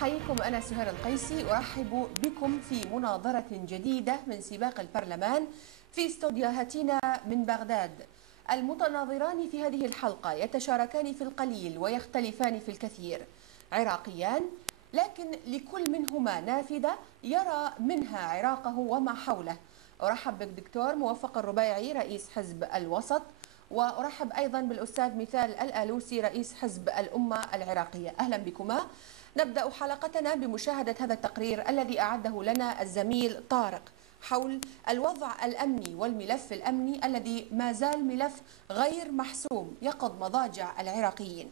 أحييكم أنا سهير القيسي، أرحب بكم في مناظرة جديدة من سباق البرلمان في استوديوهاتنا من بغداد. المتناظران في هذه الحلقة يتشاركان في القليل ويختلفان في الكثير، عراقيان لكن لكل منهما نافذة يرى منها عراقه وما حوله. أرحب بالدكتور موفق الربيعي رئيس حزب الوسط، وأرحب أيضا بالأستاذ مثال الآلوسي رئيس حزب الأمة العراقية. أهلا بكما. نبدأ حلقتنا بمشاهدة هذا التقرير الذي أعده لنا الزميل طارق حول الوضع الأمني والملف الأمني الذي ما زال ملف غير محسوم يقض مضاجع العراقيين.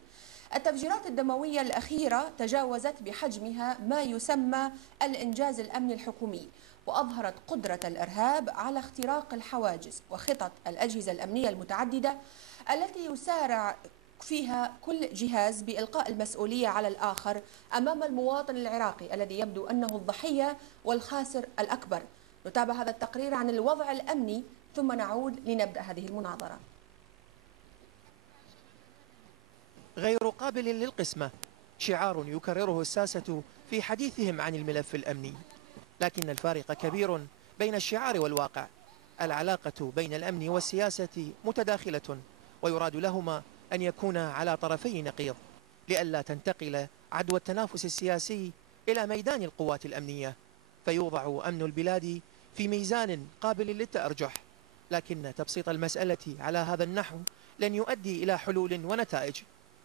التفجيرات الدموية الأخيرة تجاوزت بحجمها ما يسمى الإنجاز الأمني الحكومي، وأظهرت قدرة الإرهاب على اختراق الحواجز وخطط الأجهزة الأمنية المتعددة التي يسارع فيها كل جهاز بإلقاء المسؤولية على الآخر أمام المواطن العراقي الذي يبدو أنه الضحية والخاسر الأكبر. نتابع هذا التقرير عن الوضع الأمني ثم نعود لنبدأ هذه المناظرة. غير قابل للقسمة، شعار يكرره الساسة في حديثهم عن الملف الأمني، لكن الفارق كبير بين الشعار والواقع. العلاقة بين الأمن والسياسة متداخلة، ويراد لهما أن يكونا على طرفي نقيض لئلا تنتقل عدوى التنافس السياسي إلى ميدان القوات الأمنية، فيوضع أمن البلاد في ميزان قابل للتأرجح. لكن تبسيط المسألة على هذا النحو لن يؤدي إلى حلول ونتائج.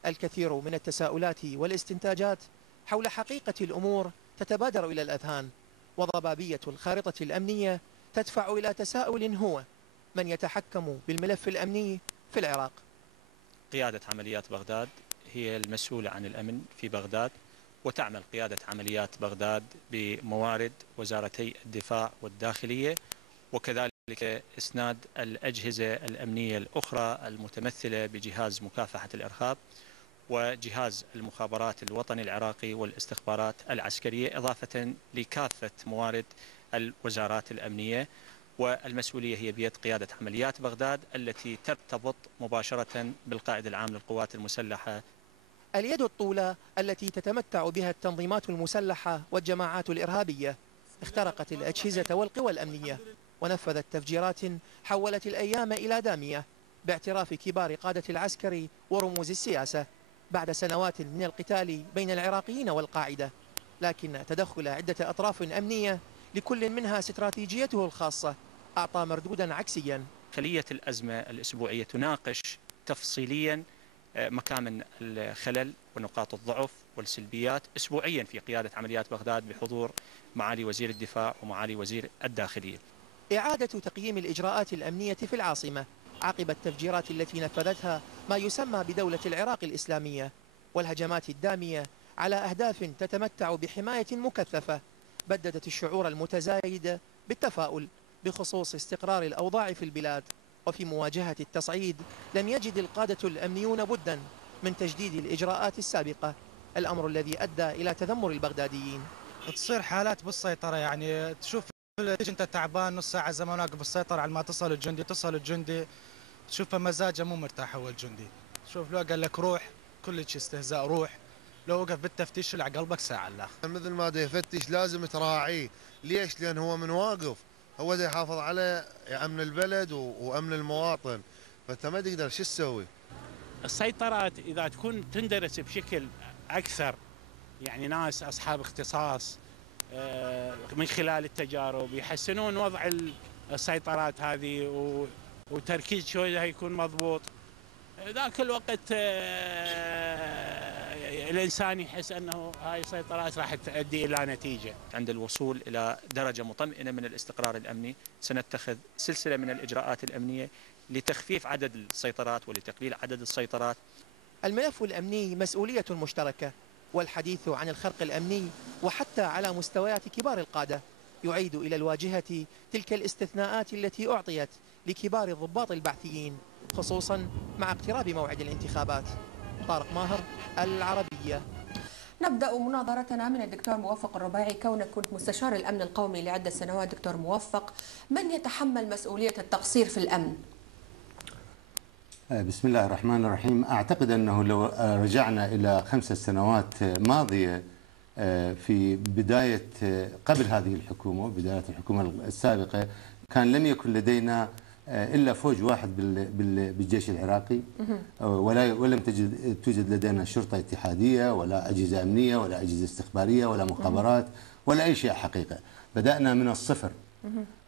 الكثير من التساؤلات والاستنتاجات حول حقيقة الأمور تتبادر إلى الأذهان، وضبابية الخارطة الأمنية تدفع إلى تساؤل: هو من يتحكم بالملف الأمني في العراق؟ قيادة عمليات بغداد هي المسؤولة عن الأمن في بغداد، وتعمل قيادة عمليات بغداد بموارد وزارتي الدفاع والداخلية، وكذلك إسناد الأجهزة الأمنية الأخرى المتمثلة بجهاز مكافحة الإرهاب وجهاز المخابرات الوطني العراقي والاستخبارات العسكرية، إضافة لكافة موارد الوزارات الأمنية. والمسؤولية هي بيد قيادة عمليات بغداد التي ترتبط مباشرة بالقائد العام للقوات المسلحة. اليد الطولى التي تتمتع بها التنظيمات المسلحة والجماعات الإرهابية اخترقت الأجهزة والقوى الأمنية ونفذت تفجيرات حولت الأيام إلى دامية باعتراف كبار قادة العسكر ورموز السياسة بعد سنوات من القتال بين العراقيين والقاعدة. لكن تدخل عدة أطراف أمنية لكل منها استراتيجيته الخاصة أعطى مردودا عكسيا. خلية الأزمة الأسبوعية تناقش تفصيليا مكامن الخلل ونقاط الضعف والسلبيات أسبوعيا في قيادة عمليات بغداد بحضور معالي وزير الدفاع ومعالي وزير الداخلية. إعادة تقييم الإجراءات الأمنية في العاصمة عقب التفجيرات التي نفذتها ما يسمى بدولة العراق الإسلامية، والهجمات الدامية على أهداف تتمتع بحماية مكثفة بددت الشعور المتزايد بالتفاؤل بخصوص استقرار الأوضاع في البلاد. وفي مواجهة التصعيد لم يجد القادة الأمنيون بدا من تجديد الإجراءات السابقة، الأمر الذي أدى إلى تذمر البغداديين. تصير حالات بالسيطرة، يعني تشوف تجي انت تعبان نص ساعة زمان واقف بالسيطرة على ما تصل الجندي، تشوفه مزاجه مو مرتاح. هو الجندي شوف لو قال لك روح كل شيء استهزاء، روح لو وقف بالتفتيش يلع قلبك ساعة الله. مثل ما دا يفتش لازم تراعيه. ليش؟ لأن هو من واقف، هو دا يحافظ على أمن البلد وأمن المواطن، فأنت ما تقدر شو تسوي. السيطرات إذا تكون تندرس بشكل أكثر، يعني ناس أصحاب اختصاص من خلال التجارب يحسنون وضع السيطرات هذه وتركيز شوية هيكون مضبوط، ذاك الوقت الإنسان يحس أنه هاي السيطرات راح تؤدي إلى نتيجة. عند الوصول إلى درجة مطمئنة من الاستقرار الأمني سنتخذ سلسلة من الإجراءات الأمنية لتخفيف عدد السيطرات ولتقليل عدد السيطرات. الملف الأمني مسؤولية مشتركة، والحديث عن الخرق الأمني وحتى على مستويات كبار القادة يعيد إلى الواجهة تلك الاستثناءات التي أعطيت لكبار الضباط البعثيين، خصوصا مع اقتراب موعد الانتخابات. طارق ماهر، العربية. نبدأ مناظرتنا من الدكتور موفق الربيعي. كونك كنت مستشار الأمن القومي لعدة سنوات دكتور موفق، من يتحمل مسؤولية التقصير في الأمن؟ بسم الله الرحمن الرحيم. أعتقد أنه لو رجعنا إلى 5 سنوات ماضية في بداية قبل هذه الحكومة، بداية الحكومة السابقة، كان لم يكن لدينا إلا فوج واحد بالجيش العراقي، ولم توجد لدينا شرطة اتحادية ولا أجهزة أمنية ولا أجهزة استخبارية ولا مخابرات ولا أي شيء حقيقة. بدأنا من الصفر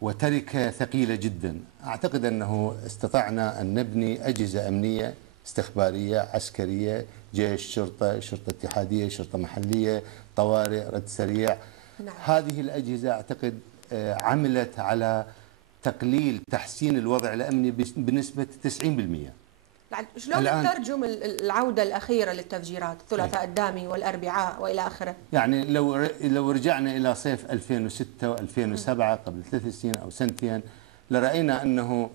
وتركة ثقيلة جدا. أعتقد أنه استطعنا أن نبني أجهزة أمنية استخبارية عسكرية، جيش، شرطة اتحادية، شرطة محلية، طوارئ، رد سريع. نعم. هذه الأجهزة أعتقد عملت على تحسين الوضع الأمني بنسبة 90%. شلون تترجم العودة الأخيرة للتفجيرات الثلاثاء الدامي والأربعاء وإلى آخره؟ يعني لو رجعنا إلى صيف 2006 و2007 قبل 3 سنين أو سنتين، لرأينا أنه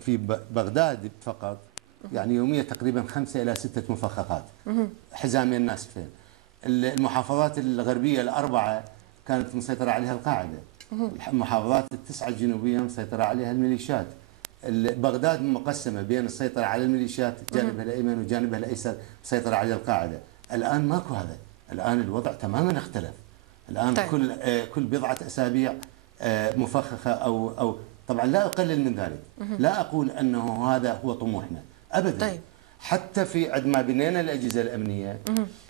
في بغداد فقط يعني يوميا تقريبا 5 إلى 6 مفخخات، حزامين ناسفين. المحافظات الغربية ال4 كانت مسيطرة عليها القاعدة، المحافظات ال9 الجنوبية مسيطرة عليها الميليشيات. بغداد مقسمة بين السيطرة على الميليشيات جانبها الأيمن وجانبها الأيسر مسيطرة على القاعدة. الآن ماكو هذا، الآن الوضع تماما اختلف. الآن طيب. كل بضعة أسابيع مفخخة أو طبعا لا أقلل من ذلك، لا أقول أنه هذا هو طموحنا أبدا. طيب. حتى عندما بنينا الأجهزة الأمنية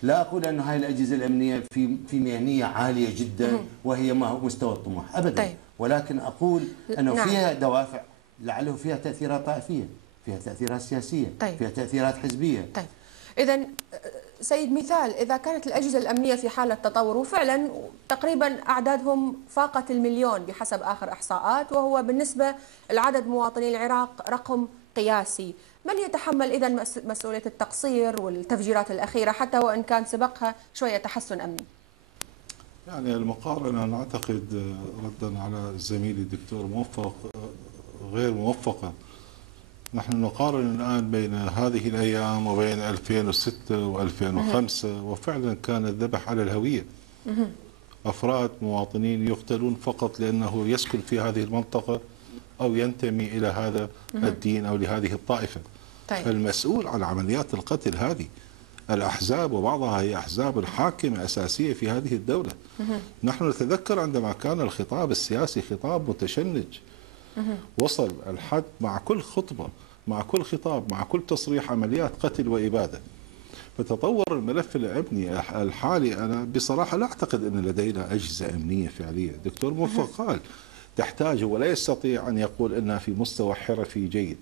لا أقول أن هاي الأجهزة الأمنية في مهنية عالية جدا وهي ما هو مستوى الطموح أبدا. طيب. ولكن أقول أنه نعم. فيها دوافع، لعله فيها تأثيرات طائفية، فيها تأثيرات سياسية. طيب. فيها تأثيرات حزبية. طيب. إذا سيد مثال، إذا كانت الأجهزة الأمنية في حالة تطور، وفعلا تقريبا أعدادهم فاقت 1,000,000 بحسب آخر إحصاءات، وهو بالنسبة لعدد مواطني العراق رقم قياسي، من يتحمل إذا مسؤولية التقصير والتفجيرات الأخيرة حتى وإن كان سبقها شوية تحسن أمني؟ يعني المقارنة أنا أعتقد ردا على زميلي الدكتور موفق غير موفقة. نحن نقارن الآن بين هذه الأيام وبين 2006 و2005، وفعلا كان الذبح على الهوية. أفراد مواطنين يقتلون فقط لأنه يسكن في هذه المنطقة أو ينتمي إلى هذا الدين أو لهذه الطائفة. طيب. المسؤول عن عمليات القتل هذه الأحزاب، وبعضها هي أحزاب حاكمة أساسية في هذه الدولة. نحن نتذكر عندما كان الخطاب السياسي خطاب متشنج، وصل الحد مع كل خطبة، مع كل خطاب، مع كل تصريح عمليات قتل وإبادة. فتطور الملف الأمني الحالي، أنا بصراحة لا أعتقد أن لدينا أجهزة أمنية فعلية. دكتور موفق قال تحتاج ولا يستطيع أن يقول أنها في مستوى حرفي جيد.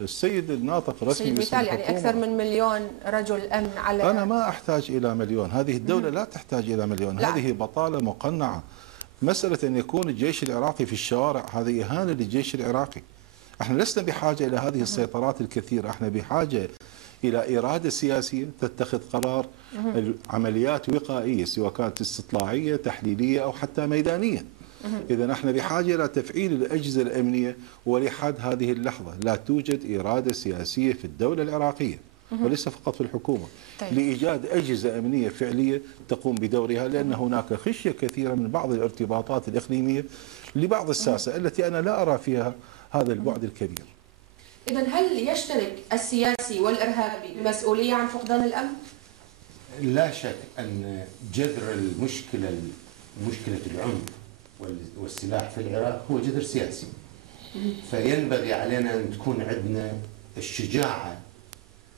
السيد الناطق الرسمي سيد مثال، يعني أكثر من 1,000,000 رجل أمن على، أنا ما أحتاج إلى 1,000,000، هذه الدولة لا تحتاج إلى 1,000,000، هذه بطالة مقنعة. مسألة أن يكون الجيش العراقي في الشوارع هذه إهانة للجيش العراقي. احنا لسنا بحاجة إلى هذه السيطرات الكثيرة، احنا بحاجة إلى إرادة سياسية تتخذ قرار عمليات وقائية، سواء كانت استطلاعية تحليلية أو حتى ميدانية. إذا احنا بحاجة إلى تفعيل الأجهزة الأمنية، ولحد هذه اللحظة لا توجد إرادة سياسية في الدولة العراقية وليس فقط في الحكومة. طيب. لإيجاد أجهزة أمنية فعلية تقوم بدورها، لأن هناك خشية كثيرة من بعض الارتباطات الإقليمية لبعض الساسة التي أنا لا أرى فيها هذا البعد الكبير. إذا هل يشترك السياسي والإرهابي بمسؤولية عن فقدان الأمن؟ لا شك أن جذر مشكلة العنف والسلاح في العراق هو جذر سياسي. فينبغي علينا أن تكون عندنا الشجاعة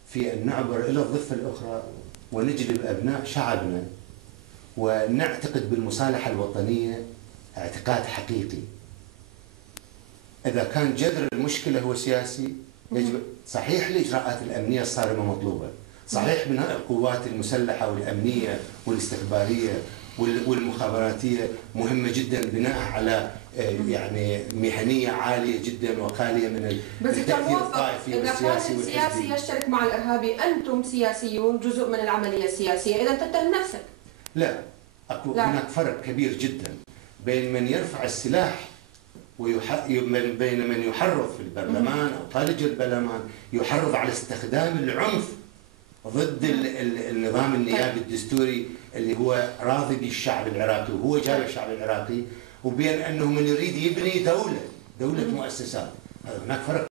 في أن نعبر إلى الضفة الأخرى ونجلب أبناء شعبنا ونعتقد بالمصالحة الوطنية اعتقاد حقيقي. إذا كان جذر المشكلة هو سياسي، يجب صحيح الإجراءات الأمنية الصارمة مطلوبة، صحيح بناء القوات المسلحة والأمنية والاستخبارية والمخابراتية مهمة جدا، بناء على يعني مهنية عالية جدا وخالية من التأثير الطائفي والسياسي. إذا كان السياسي يشترك مع الإرهابي، أنتم سياسيون جزء من العملية السياسية، إذا تتهم نفسك. لا، هناك فرق كبير جدا بين من يرفع السلاح بين من يحرض في البرلمان أو خارج البرلمان يحرض على استخدام العنف ضد النظام النيابي الدستوري اللي هو راضي بالشعب العراقي وهو جاي الشعب العراقي، وبين أنه من يريد يبني دولة مؤسسات. هناك فرق